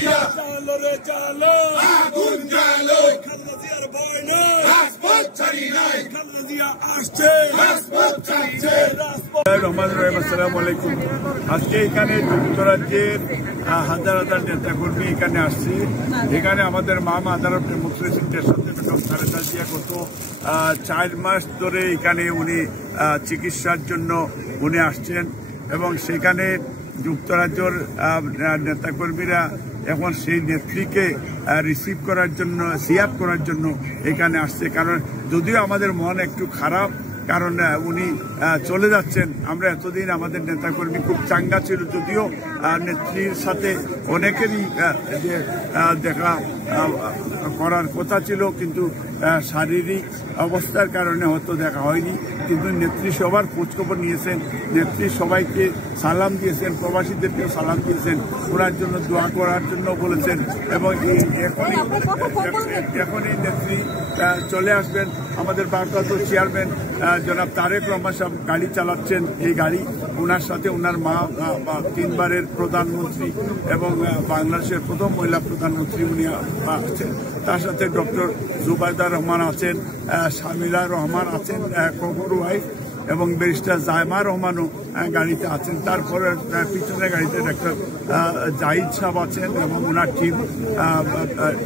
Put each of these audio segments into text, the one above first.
জিয়া চালো রে চালো আগুন জ্বালো খালেদা জিয়ার ভয় নাই রাজপথ ছাড়ি নাই খালেদা জিয়া আসছে রাজপথ ছাড়ছে আসসালামু আলাইকুম। আজকে এখানে যুক্তরাজ্যের হাজার হাজার নেতাকর্মী এখানে আসছে। এখানে আমাদের মামা আদালত ডেমোক্রেসি স্টেশনে বেগম খালেদা জিয়া গত 4 মাস ধরে এখানে উনি চিকিৎসার জন্য উনি আসছেন এবং সেখানে যুক্তরাজ্যের নেতাকর্মীরা এখন সেই নেত্রীকে রিসিভ করার জন্য সিয়ার করার জন্য এখানে আসছে। কারণ যদিও আমাদের মন একটু খারাপ, কারণ উনি চলে যাচ্ছেন। আমরা এতদিন আমাদের নেতাকর্মী খুব চাঙ্গা ছিল, যদিও নেত্রীর সাথে অনেকেরই যে দেখা করার কথা ছিল, কিন্তু শারীরিক অবস্থার কারণে হয়তো দেখা হয়নি। কিন্তু নেত্রী সবার খোঁজখবর নিয়েছেন, নেত্রী সবাইকে সালাম দিয়েছেন, প্রবাসীদেরকেও সালাম দিয়েছেন, ওনার জন্য দোয়া করার জন্য বলেছেন। এবং এখনই নেত্রী চলে আসবেন। আমাদের ভারপ্রাপ্ত চেয়ারম্যান জনাব তারেক রহমান সাহেব গাড়ি চালাচ্ছেন। এই গাড়ি ওনার সাথে ওনার মা 3 বারের প্রধানমন্ত্রী এবং বাংলাদেশের প্রথম মহিলা প্রধানমন্ত্রী উনি আছেন। তার সাথে ডক্টর জুবাইদা রহমান আছেন, শামিলা রহমান আছেন কবর ওয়াইফ, এবং ব্যারিস্টার জায়মা রহমানও গাড়িতে আছেন। তারপরে পিছনের গাড়িতে ডাক্তার জাহিদ সাহেব আছেন এবং ওনার টিম,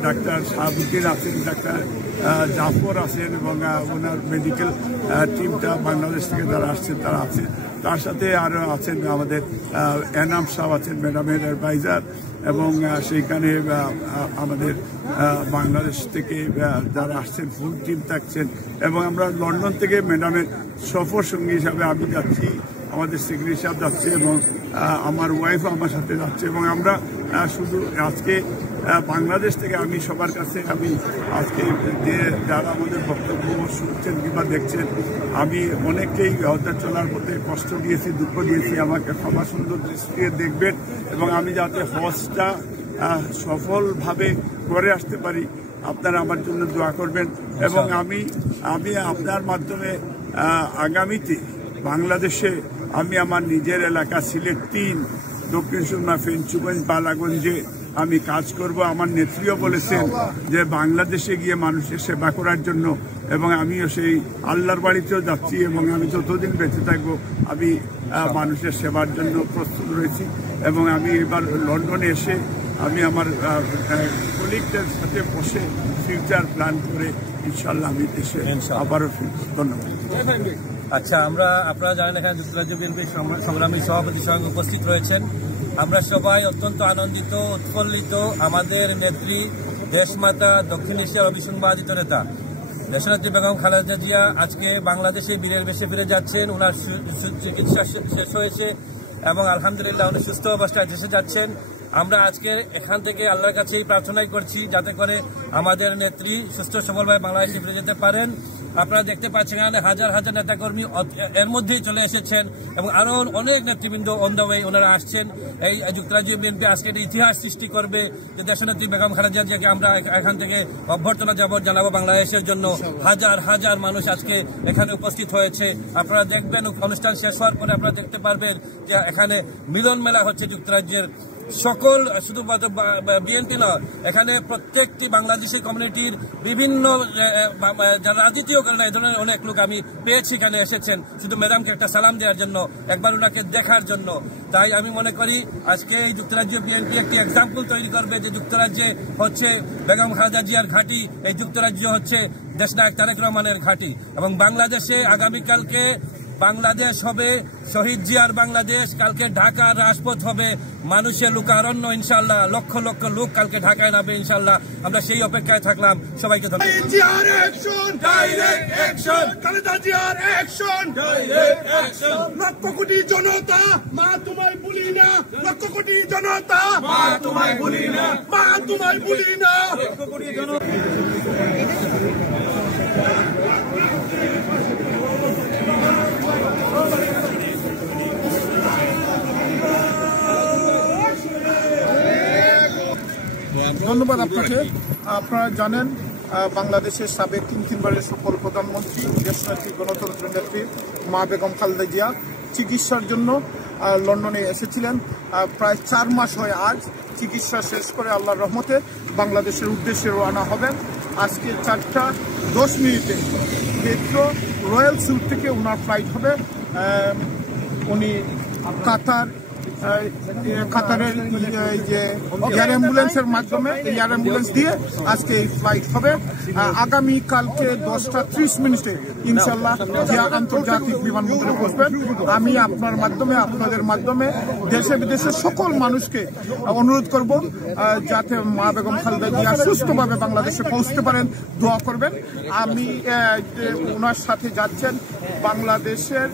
ডাক্তার শাহাবুদ্দিন আছেন, ডাক্তার জাফর আছেন এবং ওনার মেডিকেল টিমটা বাংলাদেশ থেকে যারা আসছেন তারা আছেন। তার সাথে আরও আছেন আমাদের এনাম সাহেব আছেন, ম্যাডামের অ্যাডভাইজার, এবং সেইখানে আমাদের বাংলাদেশ থেকে যারা আসছেন ফুল টিম থাকছেন। এবং আমরা লন্ডন থেকে ম্যাডামের সফর সঙ্গী হিসাবে আমি যাচ্ছি, আমাদের সেক্রেটারি সাহেব যাচ্ছে এবং আমার ওয়াইফও আমার সাথে যাচ্ছে। এবং আমরা শুধু আজকে বাংলাদেশ থেকে আমি সবার কাছে আমি আজকে যে যারা আমাদের বক্তব্য শুনছেন কিংবা দেখছেন, আমি অনেককেই হয়তো চলার পথে কষ্ট দিয়েছি, দুঃখ দিয়েছি, আমাকে ক্ষমা সুন্দর দৃষ্টিতে দেখবেন এবং আমি যাতে হজটা সফলভাবে করে আসতে পারি আপনারা আমার জন্য দোয়া করবেন। এবং আমি আপনার মাধ্যমে আগামীতে বাংলাদেশে আমি আমার নিজের এলাকা সিলেট 3, দক্ষিণ সুরমা, ফেঞ্চুগঞ্জ, বালাগঞ্জে আমি কাজ করব। আমার নেত্রীও বলেছেন যে বাংলাদেশে গিয়ে মানুষের সেবা করার জন্য, এবং আমিও সেই আল্লাহর বাড়িতেও যাচ্ছি এবং আমি যতদিন বেঁচে থাকবো আমি মানুষের সেবার জন্য প্রস্তুত রয়েছি। এবং আমি এবার লন্ডনে এসে আমি আমার কলিগদের সাথে বসে ফিউচার প্ল্যান করে ইনশাল্লাহ আমি দেশে আবারও ফিরব। ধন্যবাদ। আচ্ছা, আপনারা জানেন এখানে যুক্তরাজ্য বিএনপির সংগ্রামী সভাপতির সঙ্গে উপস্থিত রয়েছেন। আমরা সবাই অত্যন্ত আনন্দিত, উৎফুল্লিত। আমাদের নেত্রী, দেশমাতা, দক্ষিণ এশিয়ার অবিসংবাদিত নেতা দেশনেত্রী বেগম খালেদা জিয়া আজকে বাংলাদেশে বীরের বেশে ফিরে যাচ্ছেন। ওনার চিকিৎসা শেষ হয়েছে এবং আলহামদুলিল্লাহ উনি সুস্থ অবস্থায় দেশে যাচ্ছেন। আমরা আজকে এখান থেকে আল্লাহর কাছেই প্রার্থনাই করছি যাতে করে আমাদের নেত্রী সুস্থ সবলভাবে বাংলাদেশে ফিরে যেতে পারেন। আপনারা দেখতে পাচ্ছেন এখানে হাজার হাজার নেতাকর্মী এর মধ্যেই চলে এসেছেন এবং আরো অনেক নেতৃবৃন্দ অন দ্য ওয়ে ওনারা আসছেন। এই যুক্তরাজ্য বিএনপি আজকে ইতিহাস সৃষ্টি করবে যে দেশনেত্রী বেগম খালেদা জিয়াকে আমরা এখান থেকে অভ্যর্থনা জানাবো বাংলাদেশের জন্য। হাজার হাজার মানুষ আজকে এখানে উপস্থিত হয়েছে। আপনারা দেখবেন অনুষ্ঠান শেষ হওয়ার পরে আপনারা দেখতে পারবেন যে এখানে মিলন মেলা হচ্ছে যুক্তরাজ্যের সকল, শুধুমাত্র বিএনপি নয়, এখানে প্রত্যেকটি বাংলাদেশি কমিউনিটির বিভিন্ন যারা রাজনীতিও করেন না এই ধরনের অনেক লোক আমি পেয়েছি এখানে এসেছেন শুধু ম্যাডামকে একটা সালাম দেওয়ার জন্য, একবার ওনাকে দেখার জন্য। তাই আমি মনে করি আজকে এই যুক্তরাজ্য বিএনপি একটি এক্সাম্পল তৈরি করবে যে যুক্তরাজ্যে হচ্ছে বেগম খালেদা জিয়ার ঘাঁটি, এই যুক্তরাজ্য হচ্ছে দেশনায়ক তারেক রহমানের ঘাঁটি। এবং বাংলাদেশে আগামীকালকে বাংলাদেশ হবে শহীদ জিয়ার বাংলাদেশ, কালকে ঢাকা রাজপথ হবে মানুষের লোকারণ্য। ইনশাল্লাহ লক্ষ লক্ষ লোক কালকে ঢাকায় নামবে ইনশাল্লাহ। আমরা সেই অপেক্ষায় থাকলাম। সবাইকে লক্ষ কোটি জনতা, মা তোমায় ভুলি না, লক্ষ কোটি জনতা, মা তোমায় ভুলি না, মা তোমায় ভুলি না, লক্ষ কোটি জনতা। ধন্যবাদ আপনাকে। আপনারা জানেন বাংলাদেশের সাবেক 3 বারের সফল প্রধানমন্ত্রী, দেশনেত্রী, গণতন্ত্র নেত্রী মা বেগম খালেদা জিয়া চিকিৎসার জন্য লন্ডনে এসেছিলেন। প্রায় 4 মাস হয় আজ চিকিৎসা শেষ করে আল্লাহর রহমতে বাংলাদেশের উদ্দেশ্যে রওনা হবেন। আজকে 4:10 হেথ্রো রয়্যাল সুইট থেকে ওনার ফ্লাইট হবে। উনি কাতারের যে এয়ার অ্যাম্বুলেন্সের মাধ্যমে এয়ার অ্যাম্বুলেন্স দিয়ে আজকে এই ফ্লাইট হবে। আগামীকালকে 10:30 ইনশাল্লাহ আন্তর্জাতিক বিমানবন্দরে পৌঁছবেন। আমি আপনাদের মাধ্যমে দেশে বিদেশে সকল মানুষকে অনুরোধ করব যাতে মা বেগম খালেদা জিয়া সুস্থভাবে বাংলাদেশে পৌঁছতে পারেন, দোয়া করবেন। আমি ওনার সাথে যাচ্ছেন বাংলাদেশের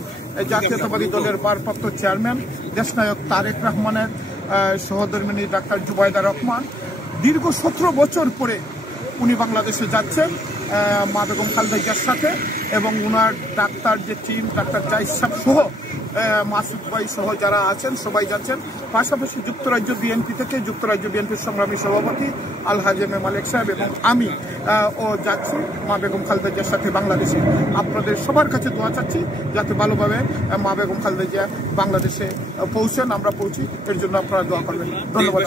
জাতীয়তাবাদী দলের ভারপ্রাপ্ত চেয়ারম্যান দেশনায়ক তারেক রহমানের সহধর্মিণী ডাক্তার জুবাইদা রহমান। দীর্ঘ 17 বছর পরে উনি বাংলাদেশে যাচ্ছেন মা বেগম খালেদা জিয়ার সাথে, এবং ওনার ডাক্তার যে টিম, ডাক্তার জাহিদ সাহেব সহ মাসুদ ভাই সহ যারা আছেন সবাই যাচ্ছেন। পাশাপাশি যুক্তরাজ্য বিএনপি থেকে যুক্তরাজ্য বিএনপির সংগ্রামী সভাপতি আলহাজি এম এ মালিক সাহেব এবং আমি যাচ্ছি মা বেগম খালেদা জিয়ার সাথে বাংলাদেশে। আপনাদের সবার কাছে দোয়া চাচ্ছি যাতে ভালোভাবে মা বেগম খালেদা জিয়া বাংলাদেশে পৌঁছেন, আমরা পৌঁছি, এর জন্য আপনারা দোয়া করবেন। ধন্যবাদ।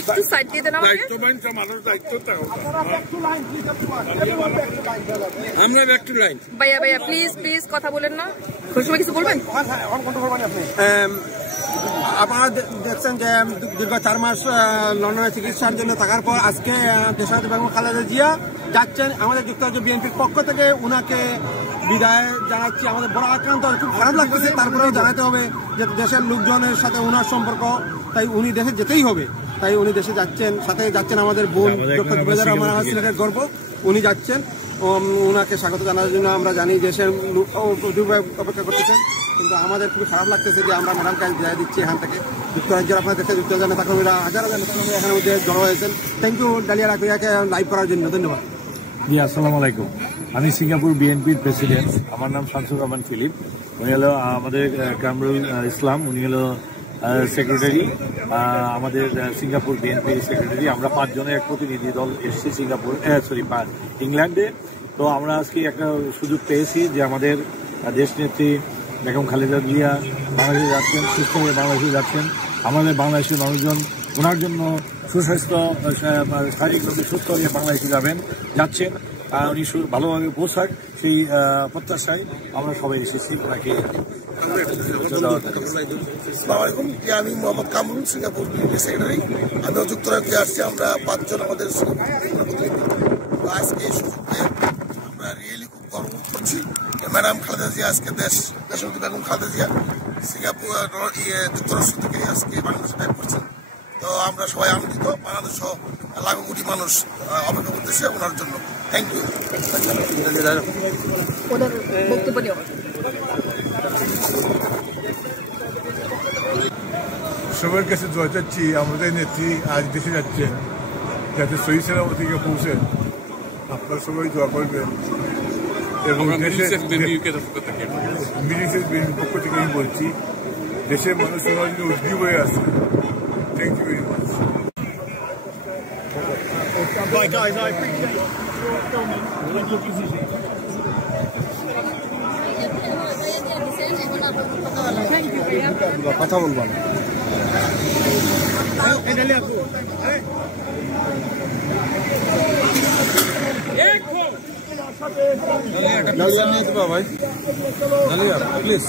একটু সাইড দিয়ে দেন আমাকে। আমরা ব্যাক টু লাইন। ভাইয়া প্লিজ কথা বলেন না, সময় কিছু বলবেন। আপনারা দেখছেন যে দীর্ঘ 4 মাস লন্ডনে চিকিৎসার জন্য থাকার পর আজকে দেশনেত্রী বেগম খালেদা জিয়া যাচ্ছেন। আমাদের যুক্তরাজ্য বিএনপির পক্ষ থেকে উনাকে বিদায় জানাচ্ছি। আমাদের বড় আক্রান্ত, খুব খারাপ লাগতেছে, তারপরেও জানাতে হবে যে দেশের লোকজনের সাথে উনার সম্পর্ক, তাই উনি দেশে যেতেই হবে। তাই উনি দেশে যাচ্ছেন, সাথে যাচ্ছেন আমাদের বোন ডক্টর জুবাইদা রহমান, আমার সিলেটের গর্ব, উনি যাচ্ছেন। ওনাকে স্বাগত জানার জন্য আমরা জানি দেশের অপেক্ষা করতেছেন, কিন্তু আমাদের খুবই খারাপ লাগতেছে যে আমরা ম্যাডামকে বিদায় দিচ্ছি এখান থেকে। যুক্তরাজ্যের আপনার দেশে যুক্তরাজ্যের নেতাকর্মীরা হাজার নেতাকর্মী এখানের মধ্যে জড়ো হয়েছেন। থ্যাংক ইউ ডালিয়া রাকিয়াকে লাইভ করার জন্য, ধন্যবাদ। জি, আসসালামু আলাইকুম। আমি সিঙ্গাপুর বিএনপির প্রেসিডেন্ট, আমার নাম শামসুর রহমান ফিলিপ। উনি হলো আমাদের কামরুল ইসলাম, উনি হলো সেক্রেটারি, আমাদের সিঙ্গাপুর বিএনপির সেক্রেটারি। আমরা 5 জনের এক প্রতিনিধি দল এসেছি ইংল্যান্ডে। তো আমরা আজকে একটা সুযোগ পেয়েছি যে আমাদের দেশনেত্রী বেগম খালেদা জিয়া বাংলাদেশে যাচ্ছেন, সুস্থ হয়ে বাংলাদেশে যাচ্ছেন। আমাদের বাংলাদেশের মানুষজন ওনার জন্য সুস্বাস্থ্য, শারীরিকভাবে সুস্থ হয়ে বাংলাদেশে যাচ্ছেন। উনি ভালোভাবে পৌঁছাক সেই প্রত্যাশায় আমরা সবাই এসেছি ওনাকে। আমি Mohammad Kamrul, Singapore BNP secretary. আমিও যুক্তরাজ্যে আসছি। আমরা 5 জন আমাদের আজকে এই সুযোগ পেয়ে আমরা রিয়েলি খুব গর্ব করছি। ম্যাডাম খালেদা জিয়া আজকে দেশনেত্রী বেগম খালেদা জিয়া সিঙ্গাপুর যুক্তরাষ্ট্র থেকে আজকে বাংলাদেশে ব্যাক করছেন। তো আমরা সবাই আনন্দিত, বাংলাদেশ সহ লাখো কোটি মানুষ অপেক্ষা করতেছে ওনার জন্য। Thank you. সবার কাছে দোয়া চাচ্ছি আমাদের নেত্রী আজ দেশে যাচ্ছেন, যাতে সহি সালামতিকে পৌঁছেন। আপনারা সবাই দোয়া করবেন। এবং পক্ষ থেকে আমি বলছি, দেশের মানুষ সবার জন্য উদ্গ্রীব হয়ে আছে। Thank you very much. কথা বলবো ভাই, প্লিজ।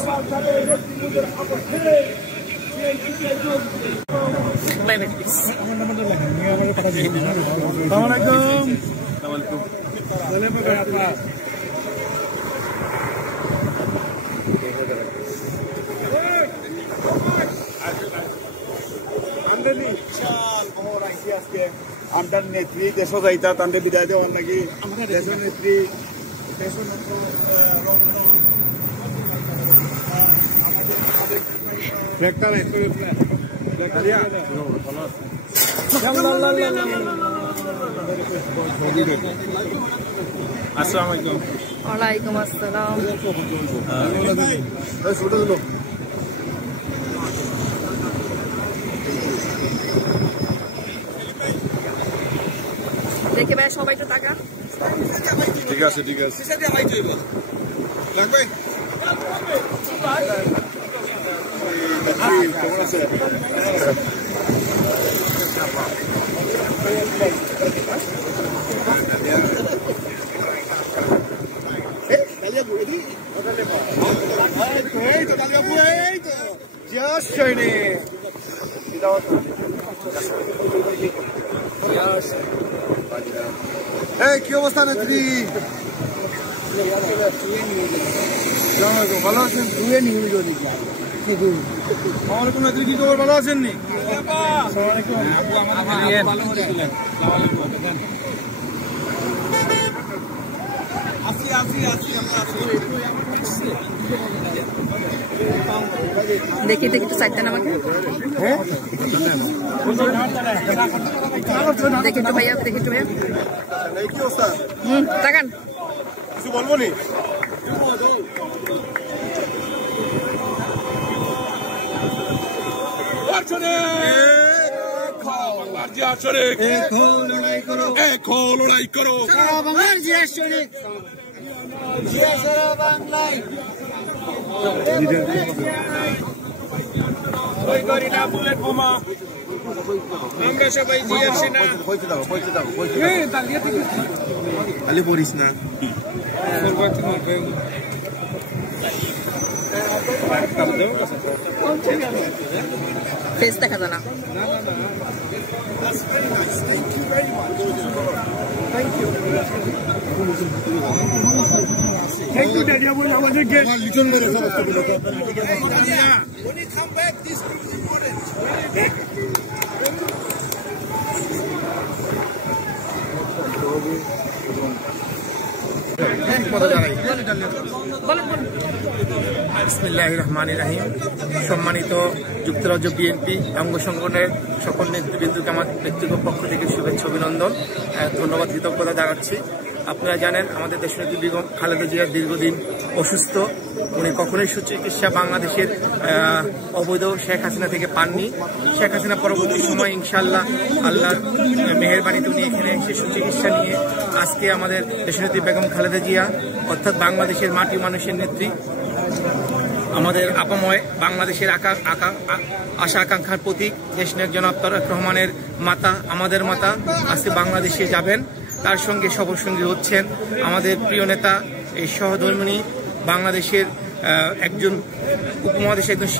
আমরা নেত্রী দেশ যাইতা তাদের বিদায় দেওয়ার নাকি দেশের নেত্রী ওয়ালাইকুম আসসালাম। দেখে ভাই সবাই তো তাকান। ঠিক আছে ঠিক আছে কেমন আছে? কি অবস্থা নেত্রী? ভালো আছেন? আমার কোন নেত্রী কি খবর? ভালো আছেন নি? দেখি দেখি একটু সাইড দেন আমাকে। দেখি একটু ভাইয়া, দেখি একটু ভাইয়া। কি অবস্থা? তাকান। কিছু বলবো নি? লড়াই করো বাংলার জিয়া শরীফ, জিয়া সারা বাংলায় ওই করি না বুলেট বোমা, আমরা সবাই জিয়ার সেনা। খালি পড়িস না, ফেস দেখা যায় না। Thank you, Daddy. আমাদের গেট লিটন করে সমস্ত গুলো তো বিসমিল্লাহির রহমানির রহিম। সম্মানিত যুক্তরাজ্য বিএনপি অঙ্গ সংগঠনের সকল নেতৃবৃন্দকে আমার ব্যক্তিগত পক্ষ থেকে শুভেচ্ছা অভিনন্দন, ধন্যবাদ, কৃতজ্ঞতা জানাচ্ছি। আপনারা জানেন আমাদের দেশনেত্রী বেগম খালেদা জিয়া দীর্ঘদিন অসুস্থ। উনি কখনোই সুচিকিৎসা বাংলাদেশের অবৈধ শেখ হাসিনা থেকে পাননি। শেখ হাসিনা পরবর্তী সময় ইনশাআল্লাহ আল্লাহর মেহেরবানিতে উনি এখানে এসে সুচিকিৎসা নিয়ে আজকে আমাদের দেশনেত্রী বেগম খালেদা জিয়া অর্থাৎ বাংলাদেশের মাটি মানুষের নেত্রী, আমাদের আপাময় বাংলাদেশের আশা আকাঙ্ক্ষার প্রতীক দেশনায়ক জনাব তারেক রহমানের মাতা, আমাদের মাতা আজকে বাংলাদেশে যাবেন। তার সঙ্গে সফরসঙ্গী হচ্ছেন আমাদের প্রিয় নেতা, এই সহধর্মিণী বাংলাদেশের একজন উপমহাদেশের একজন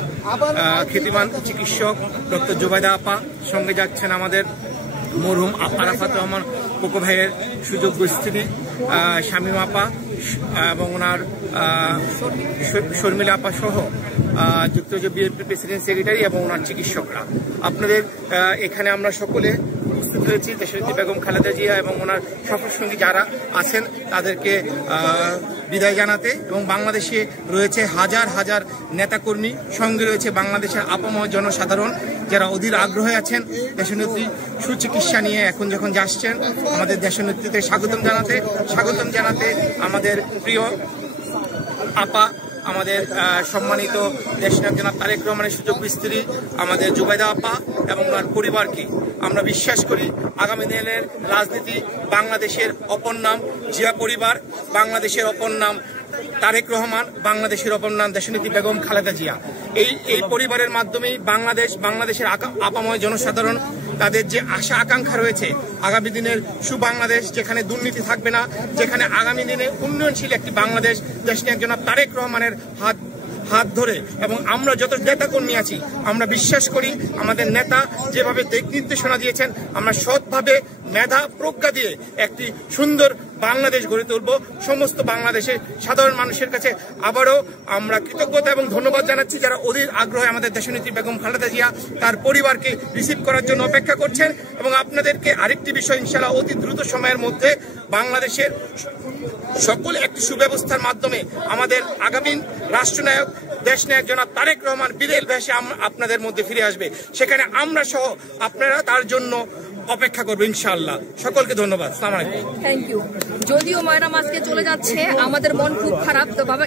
খ্যাতিমান চিকিৎসক ডক্টর জুবাইদা আপা, সঙ্গে যাচ্ছেন আমাদের মরহুম আরাফাত রহমান কোকো ভাইয়ের সুযোগ্য স্ত্রী শামীমা আপা এবং ওনার শর্মিলা আপা সহ যুক্তরাজ্য বিএনপি প্রেসিডেন্ট সেক্রেটারি এবং ওনার চিকিৎসকরা। আপনাদের এখানে আমরা সকলে উপস্থিত হয়েছি দেশনেত্রী বেগম খালেদা জিয়া এবং ওনার সফরসঙ্গী যারা আছেন তাদেরকে বিদায় জানাতে, এবং বাংলাদেশে রয়েছে হাজার হাজার নেতাকর্মী, সঙ্গে রয়েছে বাংলাদেশের আপাময় জনসাধারণ যারা অধীর আগ্রহে আছেন দেশনেত্রী সুচিকিৎসা নিয়ে এখন যখন যাচ্ছেন আমাদের দেশনেত্রীতে স্বাগতম জানাতে আমাদের প্রিয় আপা, আমাদের সম্মানিত দেশনায়ক জনাব তারেক রহমানের সুযোগ্য স্ত্রী আমাদের জুবাইদা আপা এবং ওনার পরিবারকে আমরা বিশ্বাস করি আগামী দিনের রাজনীতি বাংলাদেশের অপর নাম জিয়া পরিবার, বাংলাদেশের অপর নাম তারেক রহমান, বাংলাদেশের অপর নাম দেশনেত্রী বেগম খালেদা জিয়া। এই পরিবারের মাধ্যমেই বাংলাদেশের আপাময় জনসাধারণ তাদের যে আশা আকাঙ্ক্ষা রয়েছে আগামী দিনের সুবাংলাদেশ, যেখানে দুর্নীতি থাকবে না, যেখানে আগামী দিনে উন্নয়নশীল একটি বাংলাদেশ দেশনায়ক জনাব তারেক রহমানের হাত ধরে, এবং আমরা যত নেতাকর্মী আছি আমরা বিশ্বাস করি আমাদের নেতা যেভাবে দিক নির্দেশনা দিয়েছেন আমরা সৎভাবে মেধা প্রজ্ঞা দিয়ে একটি সুন্দর বাংলাদেশ গড়ে তুলব। সমস্ত বাংলাদেশের সাধারণ মানুষের কাছে আবারও আমরা কৃতজ্ঞতা এবং ধন্যবাদ জানাচ্ছি যারা অধীর আগ্রহে আমাদের দেশনেত্রী বেগম খালেদা জিয়া তার পরিবারকে রিসিভ করার জন্য অপেক্ষা করছেন। এবং আপনাদেরকে আরেকটি বিষয় ইনশাআল্লাহ অতি দ্রুত সময়ের মধ্যে বাংলাদেশের সকল একটি সুব্যবস্থার মাধ্যমে আমাদের আগামী রাষ্ট্রনায়ক দেশনায়ক জনাব তারেক রহমান বিদেল ভেসে আপনাদের মধ্যে ফিরে আসবে। সেখানে আমরা সহ আপনারা তার জন্য অপেক্ষা করবো ইনশাআল্লাহ। সকলকে ধন্যবাদ। আসসালামু আলাইকুম। Thank you. যদিও ময়রা আজকে চলে যাচ্ছে, আমাদের মন খুব খারাপ। তো বাবা